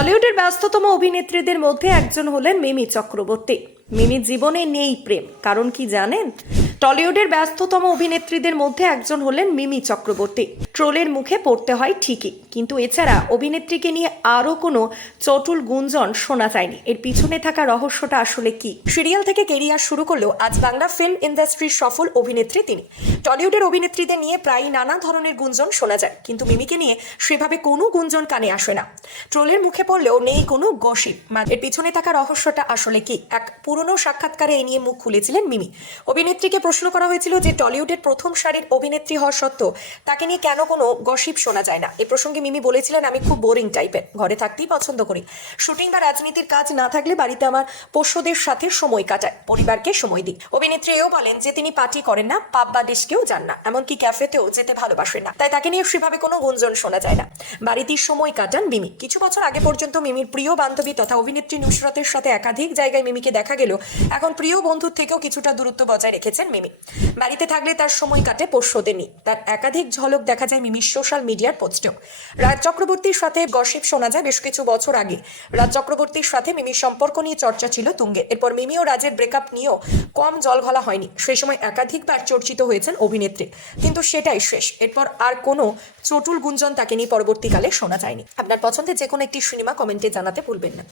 টলিউডের ব্যস্ততম অভিনেত্রীদের মধ্যে একজন হলেন মিমি চক্রবর্তী। মিমি জীবনে নেই প্রেম, কারণ কি জানেন? টলিউডের ব্যস্ততম অভিনেত্রীদের মধ্যে একজন হলেন মিমি চক্রবর্তী। ট্রোলের মুখে পড়তে হয় ঠিকই, কিন্তু এছাড়া অভিনেত্রীকে নিয়ে আরও কোনো চটুল গুঞ্জন শোনা যায়নি। এর পিছনে থাকা রহস্যটা আসলে কি? সিরিয়াল থেকে কেরিয়ার শুরু করলেও আজ বাংলা ফিল্ম ইন্ডাস্ট্রির সফল অভিনেত্রী তিনি। টলিউডের অভিনেত্রীদের নিয়ে প্রায় নানা ধরনের গুঞ্জন শোনা যায়, কিন্তু মিমিকে নিয়ে সেভাবে কোনো গুঞ্জন কানে আসে না। ট্রোলের মুখে পড়লেও নেই কোনো গসিপ। এর পিছনে থাকা রহস্যটা আসলে কি? এক পুরনো সাক্ষাৎকারে এ নিয়ে মুখ খুলেছিলেন মিমি। অভিনেত্রীকে প্রশ্ন করা হয়েছিল যে টলিউডের প্রথম সারির অভিনেত্রী হওয়া সত্ত্বেও তাকে নিয়ে কেন কোনো গসিপ শোনা যায় না। এ প্রসঙ্গে মিমি বলেছিলেন, আমি খুব বোরিং টাইপের ঘরে থাকতেই পছন্দ করি। শুটিং বা রাজনীতির কাজ না থাকলে বাড়িতে আমার পোষ্যদের সাথে সময় কাটায়, পরিবারকে সময় দিই। অভিনেত্রী এও বলেন যে তিনি পার্টি করেন না পাব বা ডিস্কেও যান না, এমনকি ক্যাফেতেও যেতে ভালোবাসেন না। তাই তাকে নিয়ে সেভাবে কোনো গুঞ্জন শোনা যায় না। বাড়িতেই সময় কাটান মিমি। কিছু বছর আগে পর্যন্ত মিমির প্রিয় বান্ধবী তথা অভিনেত্রী নুসরতের সাথে একাধিক জায়গায় মিমিকে দেখা গেল এখন প্রিয় বন্ধুর থেকেও কিছুটা দূরত্ব বজায় রেখেছেন মিমি বাড়িতে থাকলে তার সময় কাটে পোষ্যদের নিয়ে। তার একাধিক ঝলক দেখা যায় মিমির সোশ্যাল মিডিয়ার পোস্টেও। রাজ চক্রবর্তীর সাথে গসিপ শোনা যায় বেশ কিছু বছর আগে। রাজ চক্রবর্তীর সাথে মিমির সম্পর্ক নিয়ে চর্চা ছিল তুঙ্গে। এরপর মিমি ও রাজের ব্রেকআপ নিয়েও কম জল ঘলা হয়নি। সেই সময় একাধিকবার চর্চিত হয়েছেন অভিনেত্রী। কিন্তু সেটাই শেষ। এরপর আর কোনো চটুল গুঞ্জন তাকে নিয়ে পরবর্তীকালে শোনা যায়নি। আপনার পছন্দের যে কোনো একটি সিনেমা কমেন্টে জানাতে ভুলবেন না।